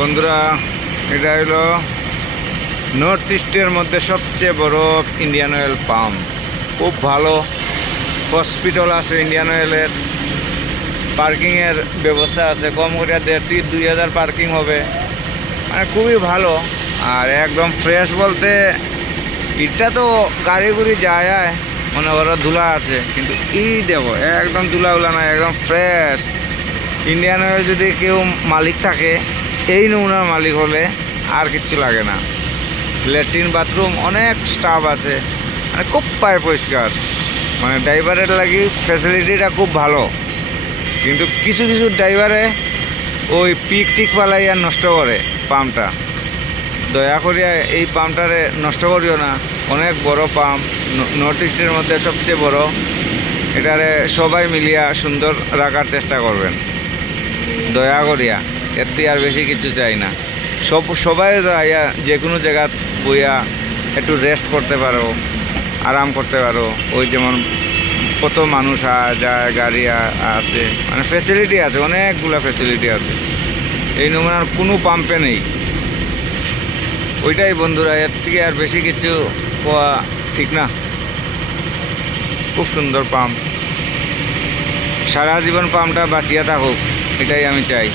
বন্ধুরা, এটা হলো নর্থ ইস্টের মধ্যে সবচেয়ে বড় ইন্ডিয়ান অয়েল পাম্প। খুব ভালো হসপিটাল আছে ইন্ডিয়ান অয়েলের, পার্কিংয়ের ব্যবস্থা আছে, কম করে 1,500-2,000 পার্কিং হবে, মানে খুবই ভালো। আর একদম ফ্রেশ বলতে এটা তো গাড়ি গুড়ি যায় মনে করো ধুলা আছে, কিন্তু দেখো একদম ধুলা উলা নয়, একদম ফ্রেশ। ইন্ডিয়ান অয়েল যদি কেউ মালিক থাকে, এই নমুনার মালিক হলে আর কিচ্ছু লাগে না। ল্যাট্রিন বাথরুম অনেক স্টাফ আছে, মানে খুব পায় পরিষ্কার, মানে ড্রাইভারের লাগি ফ্যাসিলিটিটা খুব ভালো। কিন্তু কিছু কিছু ড্রাইভারে ওই পিক টিক পালাইয়া নষ্ট করে পাম্পটা। দয়া করিয়া এই পাম্পটারে নষ্ট করিও না, অনেক বড় পাম্প, নর্থ ইস্টের মধ্যে সবচেয়ে বড়। এটারে সবাই মিলিয়া সুন্দর রাখার চেষ্টা করবেন দয়া করিয়া, এর থেকে আর বেশি কিছু চাই না। সবাই আইয়া যে কোনো জায়গা বইয়া একটু রেস্ট করতে পারো, আরাম করতে পারো। ওই যেমন কত মানুষ যায়, গাড়ি আছে, মানে ফ্যাসিলিটি আছে, অনেকগুলো ফ্যাসিলিটি আছে। এই নমুনার কোনো পাম্পে নেই। ওইটাই বন্ধুরা, এর থেকে আর বেশি কিছু পাওয়া ঠিক না। খুব সুন্দর পাম্প, সারা জীবন পাম্পটা বাঁচিয়ে থাকুক, এটাই আমি চাই।